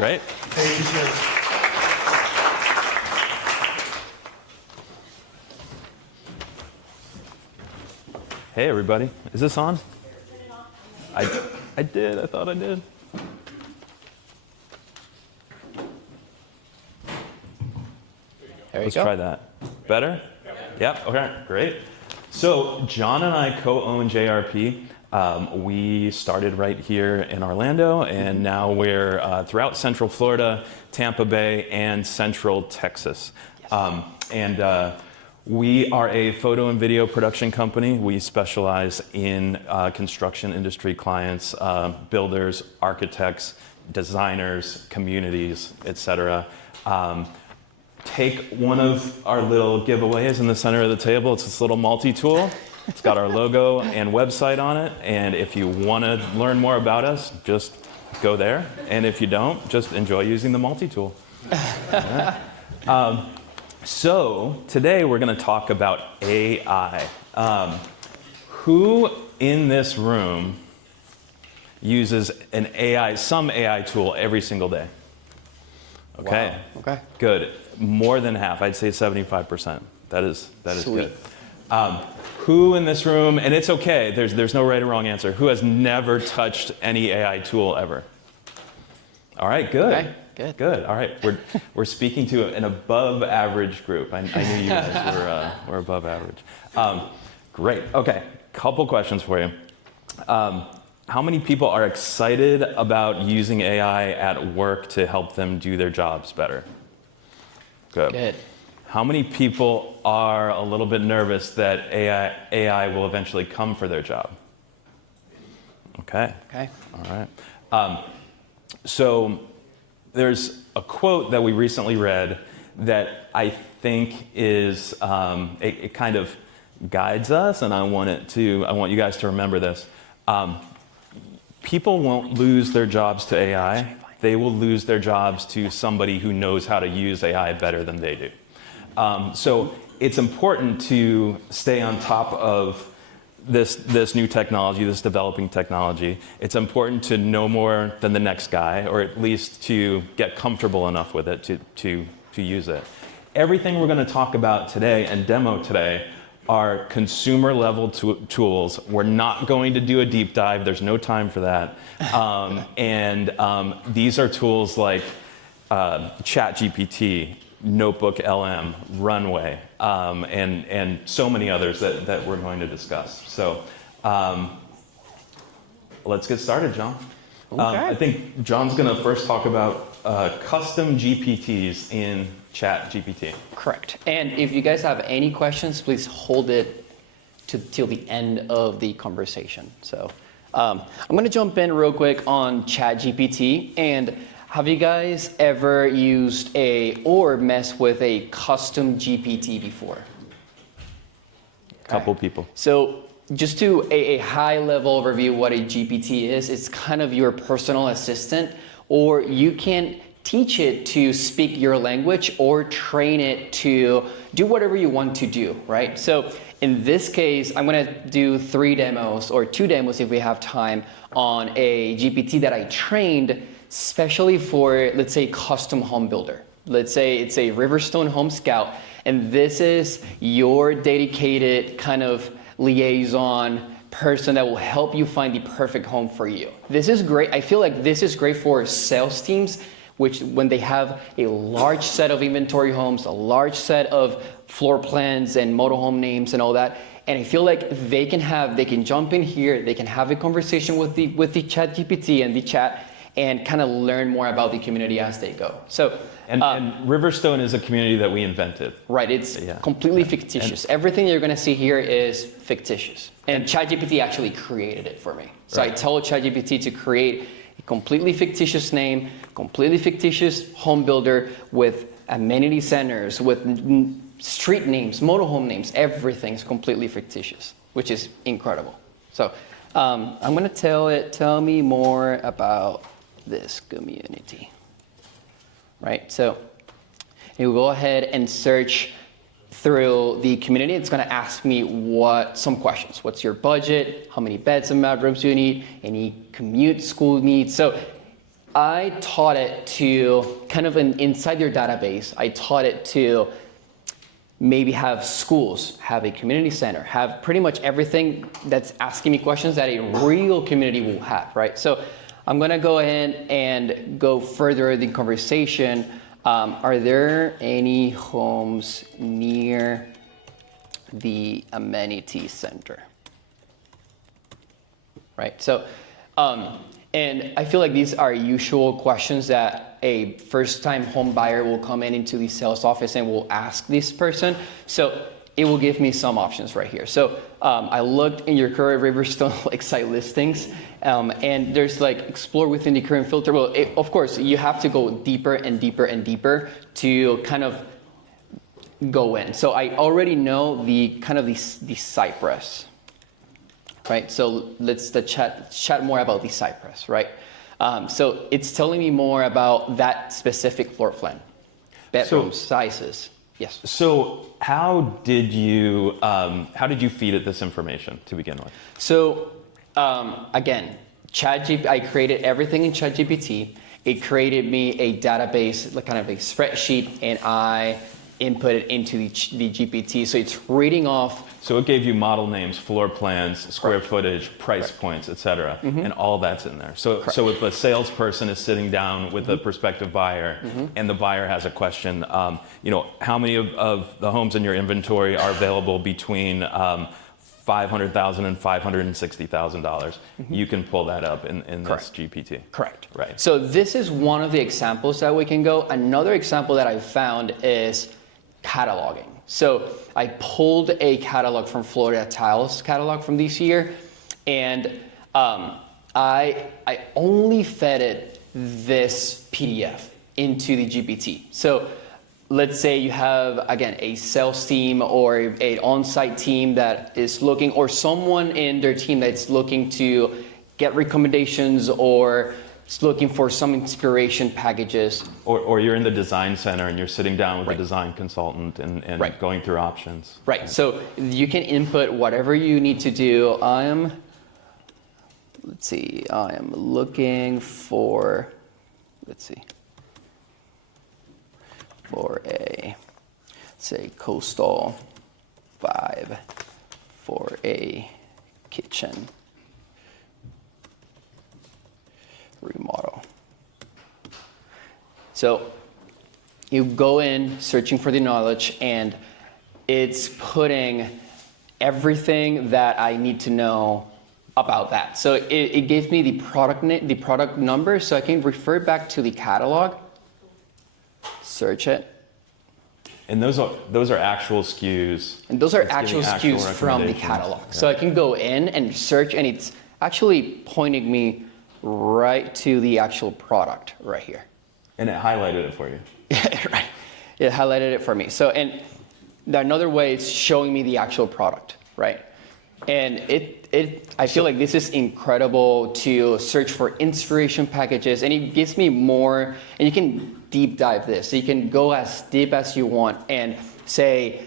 Great. Thank you, sir. Hey, everybody. Is this on? I did. I thought I did. There you Let's go. try that. Better? Yep. Okay, great. So John and I co-own JRP. We started right here in Orlando, and now we're throughout Central Florida, Tampa Bay, and Central Texas. Yes. We are a photo and video production company. We specialize in construction industry clients, builders, architects, designers, communities, etc. Take one of our little giveaways in the center of the table. It's this little multi-tool. It's got our logo and website on it. And if you want to learn more about us, just go there. And if you don't, just enjoy using the multi-tool. So today we're going to talk about AI. Who in this room uses some AI tool every single day? Okay. Wow. Okay. Good. More than half. I'd say 75%. That is Sweet. good. Who in this room, and it's okay, there's no right or wrong answer, who has never touched any AI tool ever? All right, good. Okay, good. Good. All right. We're speaking to an above average group. I knew you guys were above average. Great. Okay. Couple questions for you. How many people are excited about using AI at work to help them do their jobs better? Good. Good. How many people are a little bit nervous that AI will eventually come for their job? Okay. Okay. All right. So there's a quote that we recently read that I think is it kind of guides us, and I want you guys to remember this. People won't lose their jobs to AI. They will lose their jobs to somebody who knows how to use AI better than they do. So it's important to stay on top of this new technology, this developing technology. It's important to know more than the next guy, or at least to get comfortable enough with it to use it. Everything we're going to talk about today and demo today are consumer level tools. We're not going to do a deep dive. There's no time for that. These are tools like ChatGPT, Notebook LM, Runway, and so many others that we're going to discuss. So let's get started, John. Okay. I think John's going to first talk about custom GPTs in ChatGPT. Correct. And if you guys have any questions, please hold it till the end of the conversation. So I'm going to jump in real quick on ChatGPT. And have you guys ever used or messed with a custom GPT before? Couple people. So just to a high-level overview what a GPT is, it's kind of your personal assistant, or you can teach it to speak your language or train it to do whatever you want to do, right? So in this case, I'm going to do 3 demos or 2 demos if we have time on a GPT that I trained especially for, let's say, custom home builder. Let's say it's a Riverstone Home Scout, and this is your dedicated kind of liaison person that will help you find the perfect home for you. This is great. I feel like this is great for sales teams, which when they have a large set of inventory homes, a large set of floor plans and motorhome names and all that. And I feel like they can jump in here, they can have a conversation with the ChatGPT and the chat and kind of learn more about the community as they go. So, and Riverstone is a community that we invented. Right, it's completely fictitious. Everything you're gonna see here is fictitious. And ChatGPT actually created it for me. So I told ChatGPT to create a completely fictitious name, completely fictitious home builder with amenity centers, with street names, motorhome names, everything's completely fictitious, which is incredible. So I'm gonna tell me more about this community, right? So you go ahead and search through the community. It's gonna ask me some questions. What's your budget? How many beds and bedrooms do you need? Any commute school needs? So I taught it to kind of inside your database, I taught it to maybe have schools, have a community center, have pretty much everything that's asking me questions that a real community will have, right? So I'm gonna go ahead and go further in the conversation. Are there any homes near the amenity center? Right, so, and I feel like these are usual questions that a first-time home buyer will come into the sales office and will ask this person. So it will give me some options right here. So I looked in your current Riverstone like site listings, and there's like explore within the current filter. Well, of course, you have to go deeper and deeper and deeper to kind of go in. So I already know the kind of the Cypress. Right, so let's chat more about the Cypress, right? So it's telling me more about that specific floor plan, bedroom sizes. Yes. So how did you feed it this information to begin with? So again, ChatGPT, I created everything in ChatGPT. It created me a database, like kind of a spreadsheet, and I input it into the GPT. So it's reading off. So it gave you model names, floor plans, square footage, price points, et cetera, and all that's in there. So if a salesperson is sitting down with a prospective buyer and the buyer has a question, how many of the homes in your inventory are available between $500,000 and $560,000? You can pull that up in this GPT. Correct. Right. So this is one of the examples that we can go. Another example that I found is cataloging. So I pulled a catalog from Florida Tiles catalog from this year, and I only fed it this PDF into the GPT. So let's say you have, again, a sales team or an on-site team that is looking, or someone in their team that's looking to get recommendations or looking for some inspiration packages. Or you're in the design center and you're sitting down with a design consultant and going through options. Right, so you can input whatever you need to do. I am looking for, for a, say, coastal vibe for a kitchen remodel. So you go in searching for the knowledge, and it's putting everything that I need to know about that. So it gave me the product number, so I can refer back to the catalog, search it. And those are actual SKUs. And those are actual SKUs from the catalog. Yeah. So I can go in and search, and it's actually pointing me right to the actual product right here. And it highlighted it for you. Right. It highlighted it for me. So, and another way it's showing me the actual product, right? And I feel like this is incredible to search for inspiration packages, and it gives me more, and you can deep dive this. So you can go as deep as you want and say,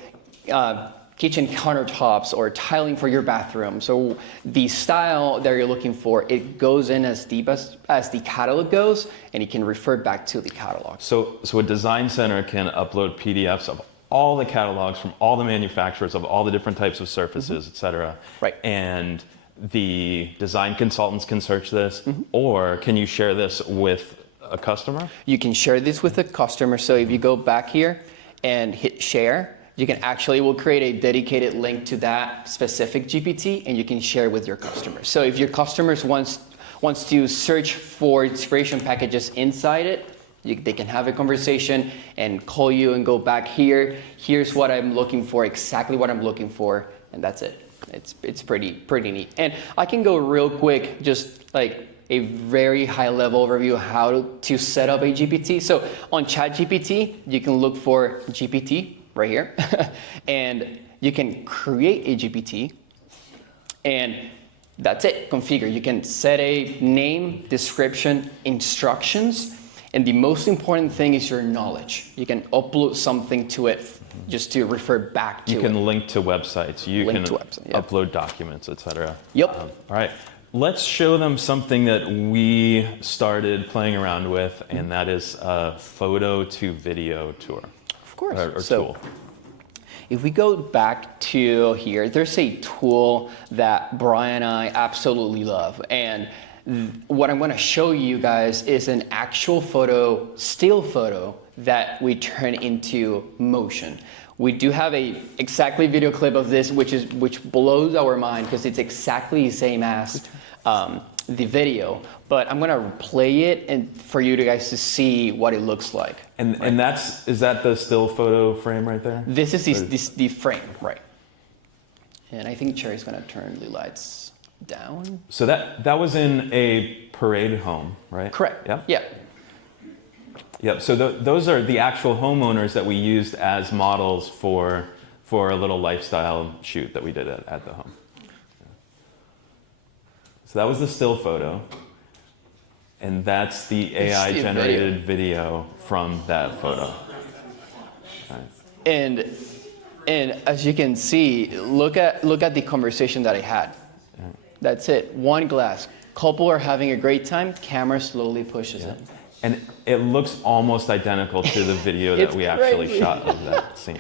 kitchen countertops or tiling for your bathroom. So the style that you're looking for, it goes in as deep as the catalog goes, and you can refer back to the catalog. So a design center can upload PDFs of all the catalogs from all the manufacturers of all the different types of surfaces, et cetera. Right. And the design consultants can search this, or can you share this with a customer? You can share this with a customer. So if you go back here and hit share, you can actually, we'll create a dedicated link to that specific GPT, and you can share with your customers. So if your customers wants to search for inspiration packages inside it, they can have a conversation and call you and go back here. Here's what I'm looking for, exactly what I'm looking for, and that's it. It's pretty neat. And I can go real quick, just like a very high level overview of how to set up a GPT. So on ChatGPT, you can look for GPT right here, and you can create a GPT, and that's it, configure. You can set a name, description, instructions, and the most important thing is your knowledge. You can upload something to it just to refer back to it. You can link to websites. You can upload documents, etc. Yep. All right. let's show them something that we started playing around with, and that is a photo to video tour. Of course. Or So tool. if we go back to here, there's a tool that Brian and I absolutely love. And what I'm going to show you guys is an actual photo, still photo, that we turn into motion. We do have a exactly video clip of this, which blows our mind because it's exactly the same as the video. But I'm gonna play it and for you guys to see what it looks like. And is that the still photo frame right there? This is the frame, right? And I think Cherry's gonna turn the lights down. So that was in a parade home, right? Correct. Yeah. Yeah. Yep. So those are the actual homeowners that we used as models for a little lifestyle shoot that we did at the home. So that was the still photo, and that's the AI generated video from that photo. Right. And as you can see, look at the conversation that I had. That's it. One glass. Couple are having a great time. Camera slowly pushes it. And it looks almost identical to the video that we actually shot of that scene.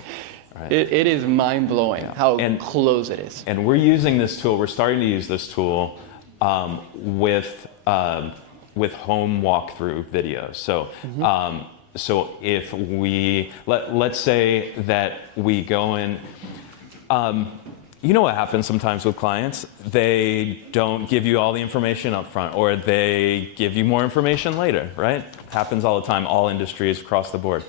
Right. It is mind-blowing how close it is. And we're using this tool, we're starting to use this tool with home walkthrough videos. So, so if we, let's say that we go in, you know what happens sometimes with clients? They don't give you all the information up front, or they give you more information later, right? Happens all the time, all industries across the board.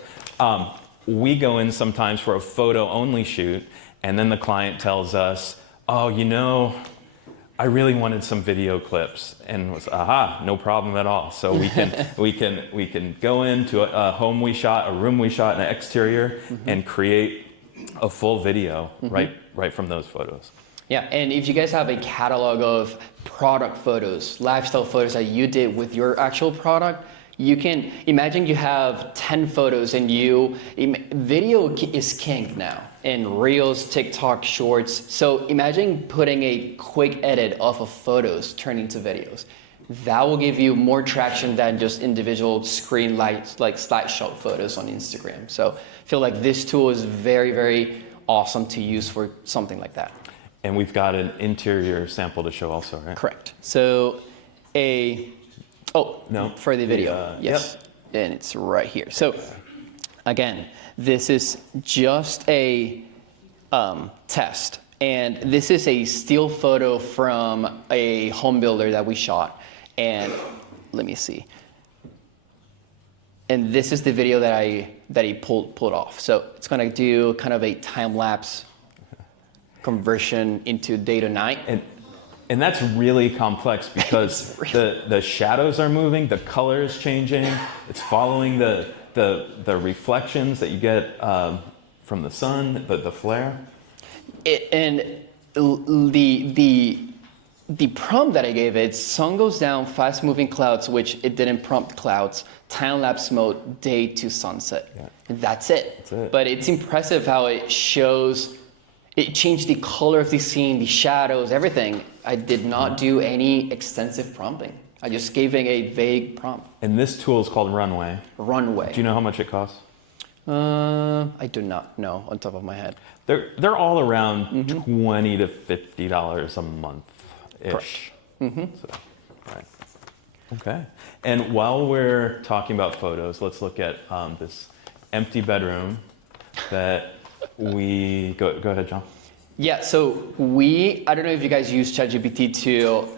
We go in sometimes for a photo only shoot, and then the client tells us, oh, you know, I really wanted some video clips, and was, aha, no problem at all. So we can go into a home we shot, a room we shot, an exterior, and create a full video right from those photos. Yeah, and if you guys have a catalog of product photos, lifestyle photos that you did with your actual product, you can imagine you have 10 photos and video is king now in Reels, TikTok, Shorts. So imagine putting a quick edit off of photos turning into videos. That will give you more traction than just individual screen lights, like slideshow photos on Instagram. So I feel like this tool is very, very awesome to use for something like that. And we've got an interior sample to show also, right? Correct. So for the video, yes. Yep. And it's right here. So again, this is just a test. And this is a still photo from a home builder that we shot. And let me see. And this is the video that he pulled off. So it's gonna do kind of a time lapse conversion into day to night. And that's really complex because the shadows are moving, the color is changing, it's following the reflections that you get from the sun, the flare. And the prompt that I gave it, sun goes down, fast moving clouds, which it didn't prompt clouds, time lapse mode, day to sunset. Yeah. And that's it. But it's impressive how it shows, it changed the color of the scene, the shadows, everything. I did not do any extensive prompting. I just gave it a vague prompt. And this tool is called Runway. Runway. Do you know how much it costs? I do not know on top of my head. They're all around $20 to $50 a month-ish. So, right. Okay. And while we're talking about photos, let's look at this empty bedroom that we go ahead, John. Yeah, so I don't know if you guys use ChatGPT to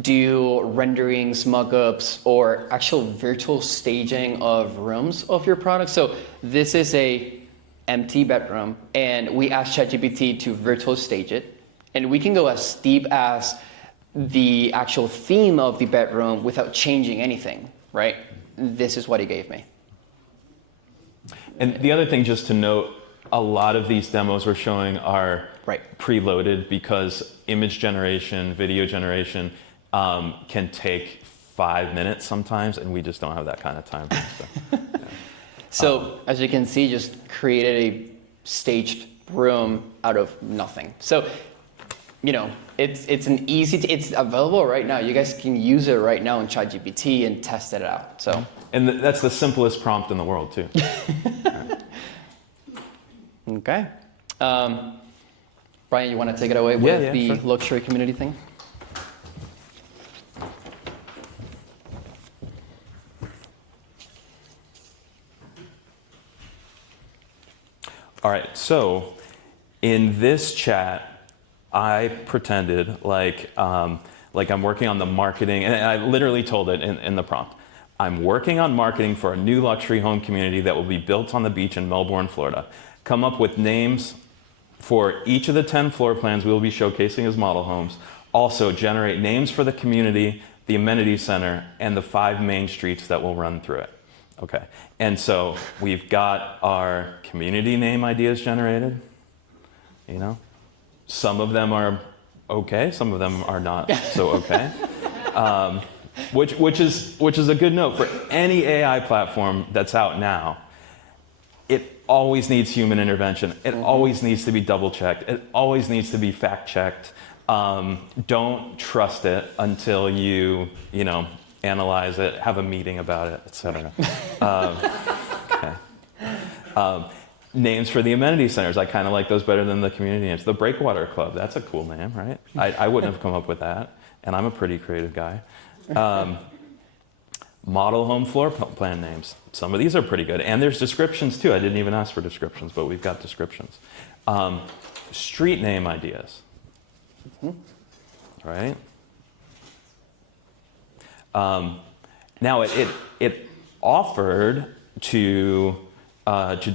do renderings, mock-ups, or actual virtual staging of rooms of your product. So this is a empty bedroom, and we asked ChatGPT to virtual stage it, and we can go as deep as the actual theme of the bedroom without changing anything, right? This is what he gave me. And the other thing just to note, a lot of these demos we're showing are preloaded because image generation, video generation can take 5 minutes sometimes, and we just don't have that kind of time. So as you can see, just created a staged room out of nothing. So it's an easy, it's available right now. You guys can use it right now in ChatGPT and test it out. So. And that's the simplest prompt in the world too. Okay. Brian, you want to take it away with the sure. luxury community thing? All right, so in this chat, I pretended like I'm working on the marketing, and I literally told it in the prompt. I'm working on marketing for a new luxury home community that will be built on the beach in Melbourne, Florida. Come up with names for each of the 10 floor plans we will be showcasing as model homes. Also generate names for the community, the amenity center, and the 5 main streets that will run through it. Okay, and so we've got our community name ideas generated. Some of them are okay, some of them are not so okay. Which is a good note for any AI platform that's out now. It always needs human intervention. It always needs to be double checked. It always needs to be fact checked. Don't trust it until you analyze it, have a meeting about it, etc. Okay. Names for the amenity centers. I kind of like those better than the community names. The Breakwater Club. That's a cool name, right? I wouldn't have come up with that, and I'm a pretty creative guy. Model home floor plan names. Some of these are pretty good. And there's descriptions too. I didn't even ask for descriptions, but we've got descriptions. Street name ideas. Right? Now it offered to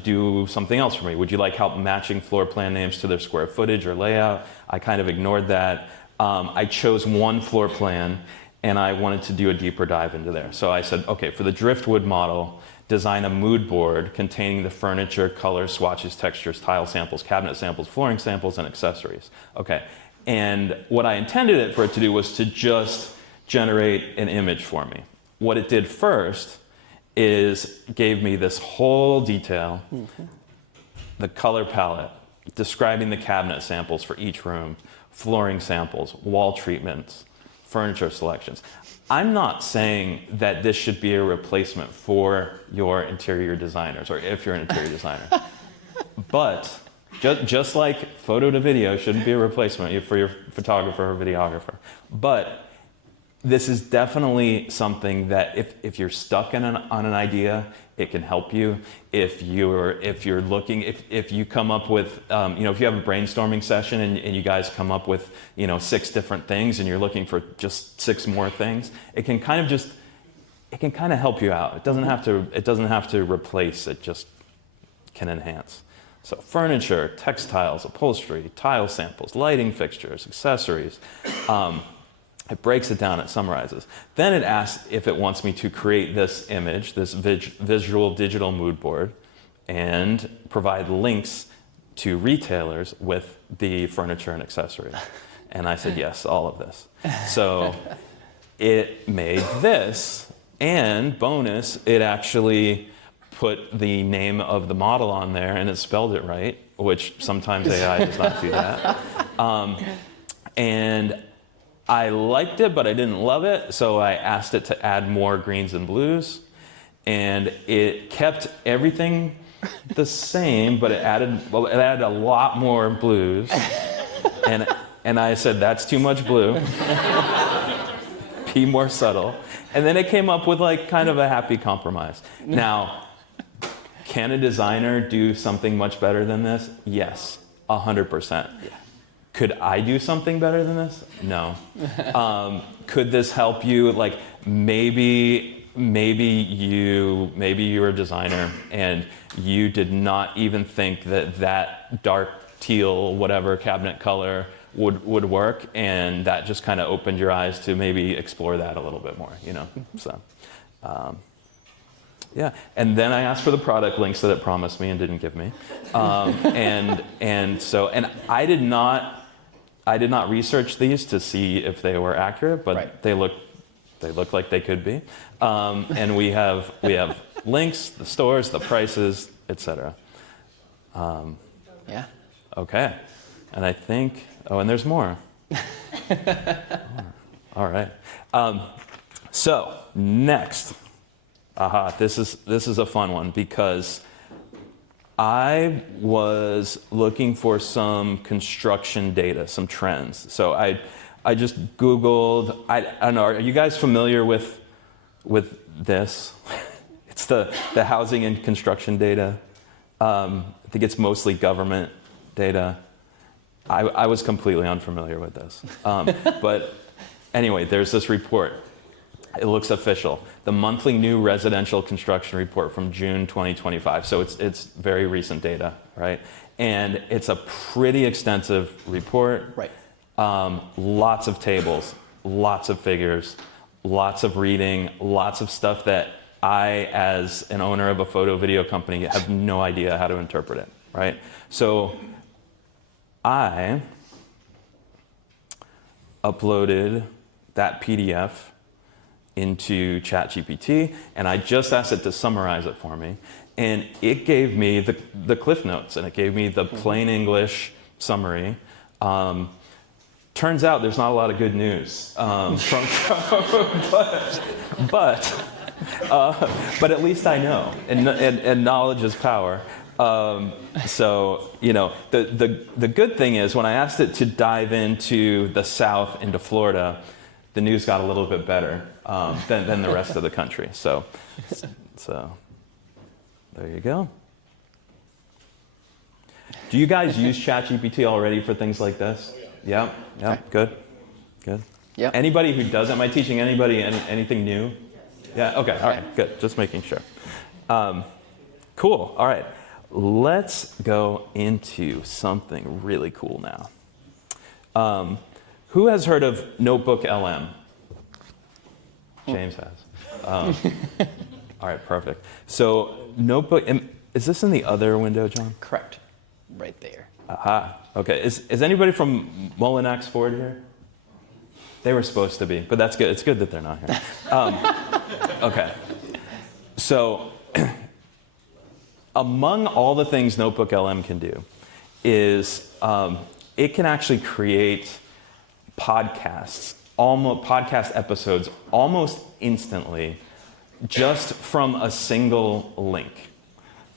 do something else for me. Would you like help matching floor plan names to their square footage or layout? I kind of ignored that. I chose one floor plan, and I wanted to do a deeper dive into there. So I said, okay, for the driftwood model, design a mood board containing the furniture, colors, swatches, textures, tile samples, cabinet samples, flooring samples, and accessories. Okay, and what I intended it for it to do was to just generate an image for me. What it did first is gave me this whole detail, the color palette, describing the cabinet samples for each room, flooring samples, wall treatments, furniture selections. I'm not saying that this should be a replacement for your interior designers, or if you're an interior designer. But just like photo to video shouldn't be a replacement for your photographer or videographer. But this is definitely something that if you're stuck on an idea, it can help you. If you come up with, if you have a brainstorming session and you guys come up with, 6 different things and you're looking for just 6 more things, it can kind of help you out. It doesn't have to replace, it just can enhance. So furniture, textiles, upholstery, tile samples, lighting fixtures, accessories. It breaks it down, it summarizes. Then it asks if it wants me to create this image, this visual digital mood board, and provide links to retailers with the furniture and accessories. And I said, yes, all of this. So it made this, and bonus, it actually put the name of the model on there, and it spelled it right, which sometimes AI does not do that. And I liked it, but I didn't love it, so I asked it to add more greens and blues, and it kept everything the same, but it added a lot more blues, and I said, that's too much blue. Be more subtle. And then it came up with kind of a happy compromise. Now, can a designer do something much better than this? Yes, 100%. Yeah. Could I do something better than this? No. Could this help you? Maybe you're a designer and you did not even think that dark teal, whatever cabinet color would work, and that just kind of opened your eyes to maybe explore that a little bit more, So, yeah. And then I asked for the product links that it promised me and didn't give me, and I did not research these to see if they were accurate, but right. They look like they could be. And we have links, the stores, the prices, etc. Yeah. Okay. And I think, and there's more. All right. So next, this is a fun one because I was looking for some construction data, some trends. So I just Googled. I don't know. Are you guys familiar with this? It's the housing and construction data. I think it's mostly government data. I was completely unfamiliar with this. But anyway, there's this report. It looks official. The monthly new residential construction report from June 2025. So it's very recent data, right? And it's a pretty extensive report. Right. Lots of tables, lots of figures, lots of reading, lots of stuff that I, as an owner of a photo video company, have no idea how to interpret it, right? So I uploaded that PDF into ChatGPT, and I just asked it to summarize it for me, and it gave me the cliff notes, and it gave me the plain English summary. Turns out there's not a lot of good news, but at least I know, and knowledge is power. So, you know, the good thing is when I asked it to dive into the South, into Florida, the news got a little bit better than the rest of the country. So there you go. Do you guys use ChatGPT already for things like this? Yeah, yeah, okay. Good. Yeah. Anybody who doesn't, am I teaching anybody anything new? Yeah, okay, all right, good, just making sure. Cool, all right. Let's go into something really cool now. Who has heard of Notebook LM? James has. All right, perfect. So Notebook, is this in the other window, John? Correct. Right there. Aha, okay. Is anybody from Mullinax Ford here? They were supposed to be, but that's good. It's good that they're not here. Okay. So among all the things Notebook LM can do is it can actually create podcasts, podcast episodes almost instantly just from a single link.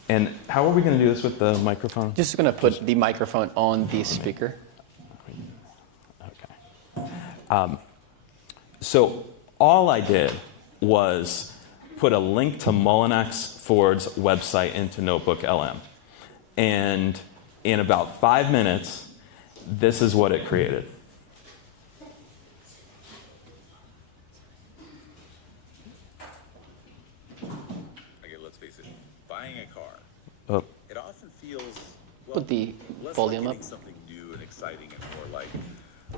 And how are we going to do this with the microphone? Just going to put the microphone on the speaker. Okay. So all I did was put a link to Mullinax Ford's website into Notebook LM. And in about 5 minutes, this is what it created. Okay, let's face it, buying a car, Oh, it often feels, well, Put the less volume like up. getting something new and exciting and more like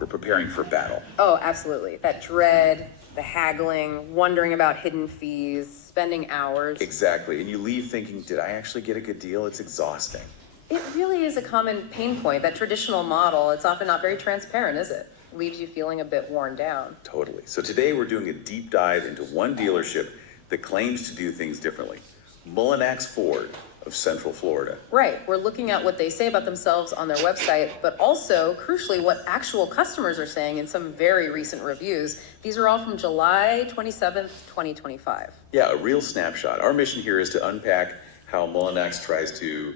we're preparing for battle. Oh, absolutely. That dread, the haggling, wondering about hidden fees, spending hours. Exactly, and you leave thinking, did I actually get a good deal? It's exhausting. It really is a common pain point. That traditional model, it's often not very transparent, is it? Leaves you feeling a bit worn down. Totally. So today we're doing a deep dive into one dealership that claims to do things differently. Mullinax Ford of Central Florida. Right. We're looking at what they say about themselves on their website, but also, crucially, what actual customers are saying in some very recent reviews. These are all from July 27th, 2025. Yeah, a real snapshot. Our mission here is to unpack how Mullinax tries to...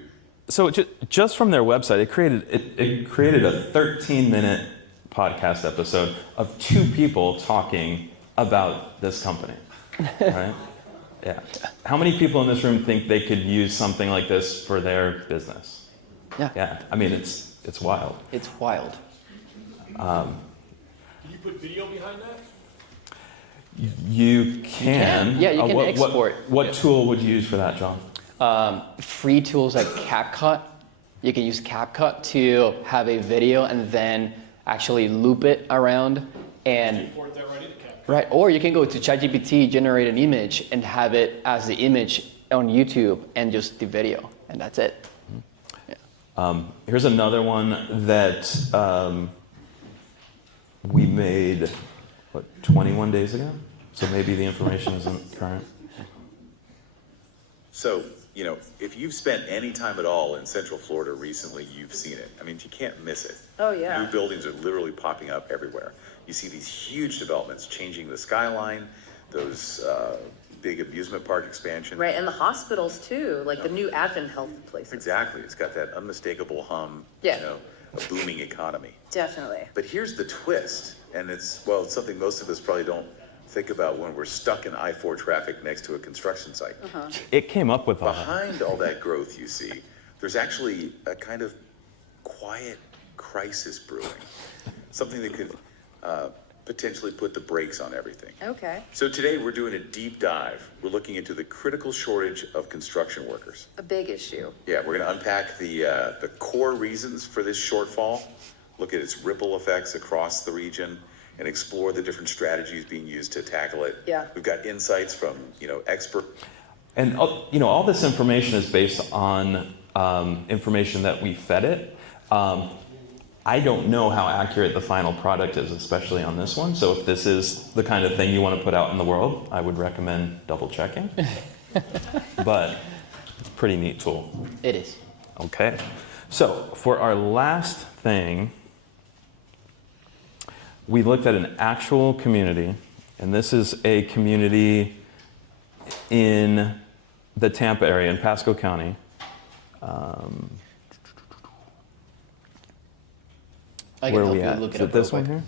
so just from their website, it created a 13-minute podcast episode of two people talking about this company, right? Yeah. How many people in this room think they could use something like this for their business? Yeah. Yeah. I mean, it's wild. It's wild. Can you put video behind that? You can. Yeah, you can export. What tool would you use for that, John? Free tools like CapCut. You can use CapCut to have a video and then actually loop it around and Import that right into Cap. right. Or you can go to ChatGPT, generate an image, and have it as the image on YouTube and just the video, and that's it. Yeah. Here's another one that we made, 21 days ago? So maybe the information isn't current. So, you know, if you've spent any time at all in Central Florida recently, you've seen it. I mean, you can't miss it. Oh, yeah. New buildings are literally popping up everywhere. You see these huge developments changing the skyline, those big amusement park expansion. Right, and the hospitals too, like the new Advent Health places. Exactly. It's got that unmistakable hum, Yeah. you know, a booming economy. Definitely. But here's the twist, and it's something most of us probably don't think about when we're stuck in I-4 traffic next to a construction site. It came up with all that. Behind all that growth you see, there's actually a kind of quiet crisis brewing. Something that could potentially put the brakes on everything. Okay. So today we're doing a deep dive. We're looking into the critical shortage of construction workers. A big issue. Yeah, we're going to unpack the core reasons for this shortfall, look at its ripple effects across the region, and explore the different strategies being used to tackle it. Yeah. We've got insights from, you know, expert. And you know, all this information is based on information that we fed it. I don't know how accurate the final product is, especially on this one. So if this is the kind of thing you want to put out in the world, I would recommend double checking. But it's a pretty neat tool. It is. Okay. So for our last thing, we looked at an actual community, and this is a community in the Tampa area, in Pasco County. I can Where are help we you at? look Is it it up this real one quick. here?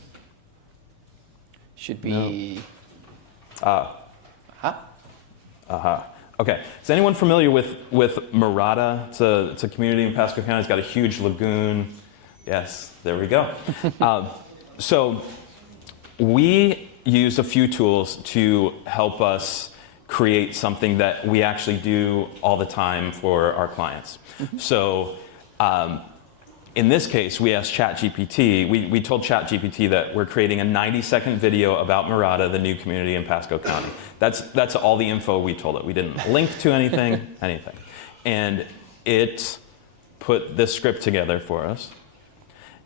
Should be. Okay. Is anyone familiar with Murata? It's a community in Pasco County. It's got a huge lagoon. Yes, there we go. So we use a few tools to help us create something that we actually do all the time for our clients. So in this case, we asked ChatGPT, we told ChatGPT that we're creating a 90-second video about Murata, the new community in Pasco County. That's all the info we told it. We didn't link to anything. And it put this script together for us.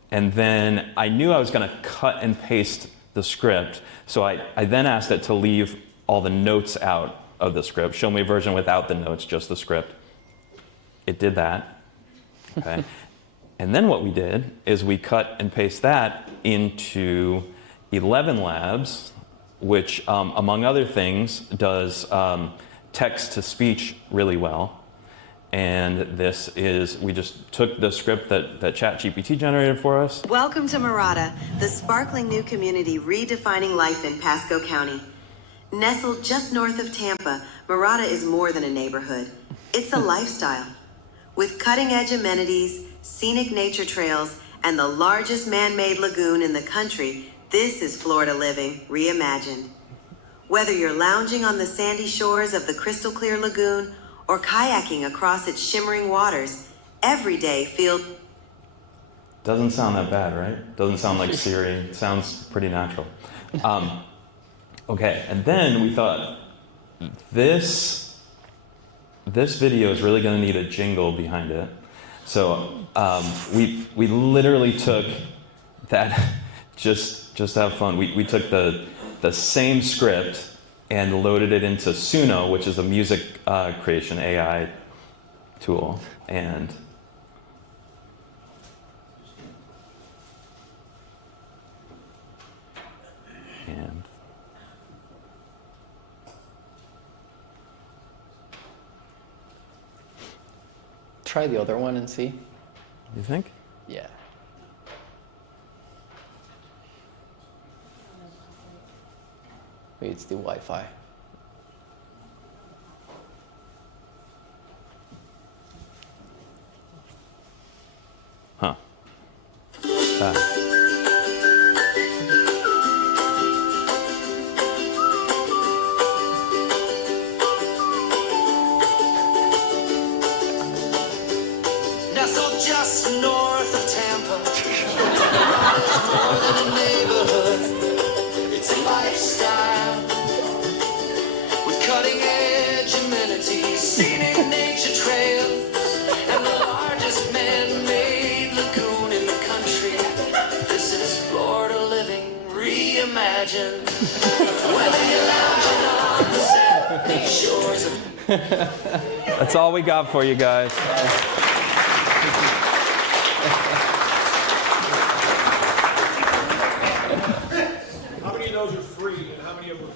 And then I knew I was going to cut and paste the script, so I then asked it to leave all the notes out of the script, show me a version without the notes, just the script. It did that. Okay. And then what we did is we cut and paste that into ElevenLabs, which, among other things, does text-to-speech really well. And this is, we just took the script that ChatGPT generated for us. Welcome to Murata, the sparkling new community redefining life in Pasco County. Nestled just north of Tampa, Murata is more than a neighborhood. It's a lifestyle. With cutting-edge amenities, scenic nature trails, and the largest man-made lagoon in the country, this is Florida living reimagined. Whether you're lounging on the sandy shores of the crystal clear lagoon or kayaking across its shimmering waters, every day feels... Doesn't sound that bad, right? Doesn't sound like Siri. It sounds pretty natural. Okay, and then we thought, this video is really going to need a jingle behind it. So we literally took that, just to have fun, we took the same script and loaded it into Suno, which is a music creation AI tool, and Try the other one and see. you think? Yeah. Wait, it's the Wi-Fi. Huh. Nestled just north of Tampa, more than a neighborhood, it's a lifestyle with cutting-edge amenities, scenic nature trails, and the largest man-made lagoon in the country. This is Florida living reimagined. Whether you're lounging on the sandy shores of That's all we got for you guys. How many of those are free and how many of them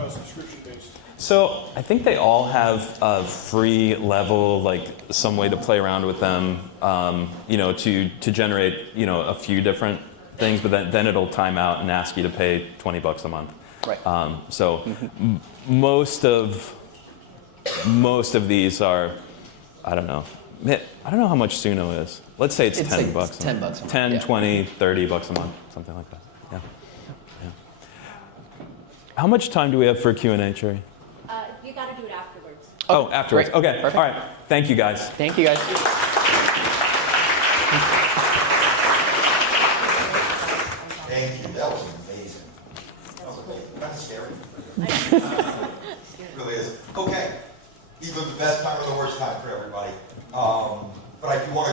are subscription based? So I think they all have a free level, like some way to play around with them, to generate, a few different things, but then it'll time out and ask you to pay $20 a month. Right. Most of these are, I don't know how much Suno is. Let's say it's $10 like a $10 month. a month. 10, Yeah. 20, $30 a month, something like that. Yeah. How much time do we have for Q&A, Cherry? You got to do it afterwards. Oh, afterwards. great. Okay. Perfect. All right. Thank you, guys. Thank you, guys. Thank you. That was amazing. That was amazing. That's scary. It really is. Okay. Either the best time or the worst time for everybody. But I do want to